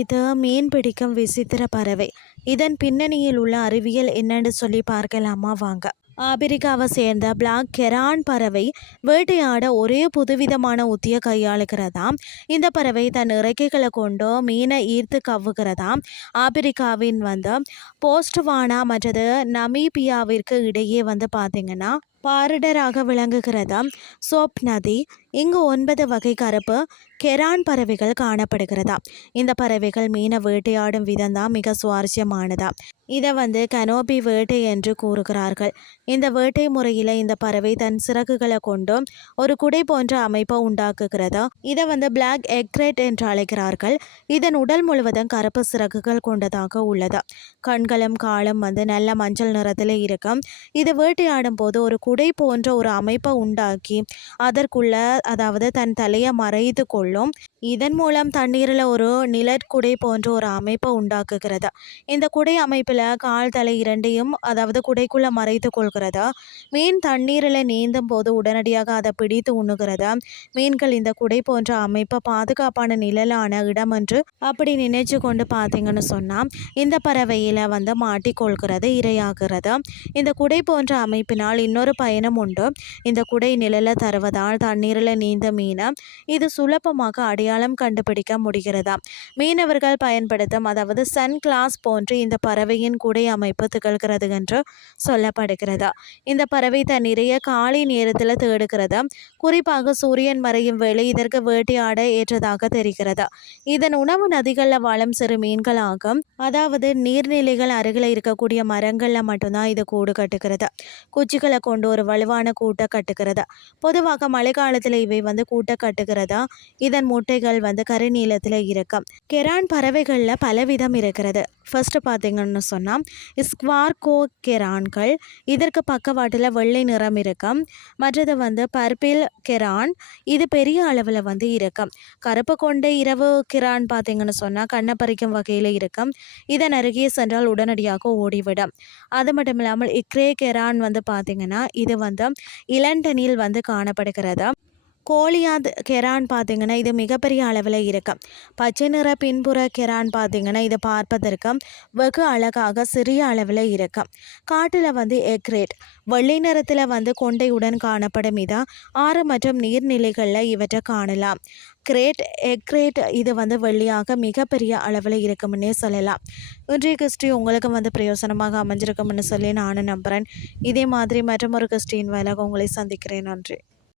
இது மீன் பிடிக்கும் விசித்திர பறவை. இதன் பின்னணியில் உள்ள அறிவியல் என்னன்னு சொல்லி பார்க்கலாமா வாங்க. ஆப்பிரிக்காவை சேர்ந்த பிளாக் கெரான் பறவை வேட்டையாட ஒரே புதுவிதமான உத்தியை கையாளுகிறதாம். இந்த பறவை தன் இறக்கைகளை கொண்டு மீனை ஈர்த்து கவ்வுகிறதாம். ஆப்பிரிக்காவின் போஸ்ட்வானா மற்றது நமீபியாவிற்கு இடையே பார்த்தீங்கன்னா பாரிடராக விளங்குகிறது சோப் நதி. இங்கு 9 வகை கருப்பு கெரான் பறவைகள் காணப்படுகிறதா. இந்த பறவைகள் மீனை வேட்டையாடும் விதம்தான் மிக சுவாரஸ்யமானதா. இதை கனோபி வேட்டை என்று கூறுகிறார்கள். இந்த வேட்டை முறையில் இந்த பறவை தன் சிறகுகளை கொண்டு ஒரு குடை போன்ற அமைப்பை உண்டாக்குகிறது. இதை பிளாக் எக்ரெட் என்று அழைக்கிறார்கள். இதன் உடல் முழுவதும் கருப்பு சிறகுகள் கொண்டதாக உள்ளது. கண்களும் காலும் நல்ல மஞ்சள் நிறத்தில் இருக்கும். இது வேட்டையாடும் போது ஒரு குடை போன்ற ஒரு அமைப்பை உண்டாக்கி அதற்குள்ள தன் தலையை மறைத்து கொள்ளும். இதன் மூலம் தண்ணீரில் ஒரு நிழற்குடை போன்ற ஒரு அமைப்பை உண்டாக்குகிறது. இந்த குடை அமைப்பில் கால் தலை இரண்டையும் குடைக்குள்ள மறைத்து கொள்கிறது. மீன் தண்ணீரில் நீந்தும் போது உடனடியாக அதை பிடித்து உண்ணுகிறது. மீன்கள் இந்த குடை போன்ற அமைப்பை பாதுகாப்பான நிழலான இடம் என்று அப்படி நினைச்சு கொண்டு பார்த்தீங்கன்னு சொன்னால் இந்த பறவையில் மாட்டிக்கொள்கிறது, இரையாகிறது. இந்த குடை போன்ற அமைப்பினால் இன்னொரு பயணம் உண்டு. இந்த குடை நிழலை தருவதால் தண்ணீரில் நீந்த மீனை இது சுலபமாக அடையாளம் கண்டுபிடிக்க முடிகிறதா. மீனவர்கள் பயன்படுத்தும் சன் கிளாஸ் போன்று இந்த பறவையின் குடை அமைப்பு திகழ்கிறது என்று சொல்லப்படுகிறது. இந்த பறவை தன் நிறைய காலை நேரத்தில் தேடுகிறது. குறிப்பாக சூரியன் மறையும் வேளை இதற்கு வேட்டையாட ஏற்றதாக தெரிகிறது. இதன் உணவு நதிகளில் வாழும் சிறு மீன்கள் ஆகும். நீர்நிலைகள் அருகில் இருக்கக்கூடிய மரங்களில் மட்டும்தான் இது கூடு கட்டுகிறது. குச்சிகளை கொண்டு ஒரு வலுவான கூட்டை கட்டுகிறது. பொதுவாக மழை காலத்தில் இவை கூட்டை கட்டுகிறதா. இதன் முட்டைகள் கருநீளத்தில் இருக்கும். கெரான் பறவைகளில் பலவிதம் இருக்கிறது. ஃபர்ஸ்ட் பார்த்தீங்கன்னு சொன்னால் ஸ்குவார்கோ கெரான்கள். இதற்கு பக்கவாட்டில் வெள்ளை நிறம் இருக்கும். மற்றது பர்பிள் கெரான். இது பெரிய அளவில் இருக்கும். கருப்பு கொண்ட இரவு கெரான் பார்த்தீங்கன்னு சொன்னால் கண்ணை பறிக்கும் வகையில் இருக்கும். இதன் அருகே சென்றால் உடனடியாக ஓடிவிடும். அது மட்டும் இல்லாமல் இக்ரே கெரான் பார்த்தீங்கன்னா இது இலண்டனில் காணப்படுகிறது. கோலியாத் கெரான் பார்த்தீங்கன்னா இது மிகப்பெரிய அளவில் இருக்கும். பச்சை நிற பின்புற கெரான் பார்த்தீங்கன்னா இது பார்ப்பதற்கு வெகு அழகாக சிறிய அளவில் இருக்கும். காட்டில் எக்ரேட் வெள்ளை நிறத்தில் கொண்டையுடன் காணப்படும். இது ஆறு மற்றும் நீர்நிலைகளில் இவற்றை காணலாம். எக்ரேட் இது வெள்ளியாக மிகப்பெரிய அளவில் இருக்கும்னே சொல்லலாம். இன்றைய கிறிஸ்டி உங்களுக்கு பிரயோசனமாக அமைஞ்சிருக்கும்னு சொல்லி நானும் நம்புகிறேன். இதே மாதிரி மற்றும் ஒரு கிறிஸ்டின் வேலை உங்களை சந்திக்கிறேன். நன்றி.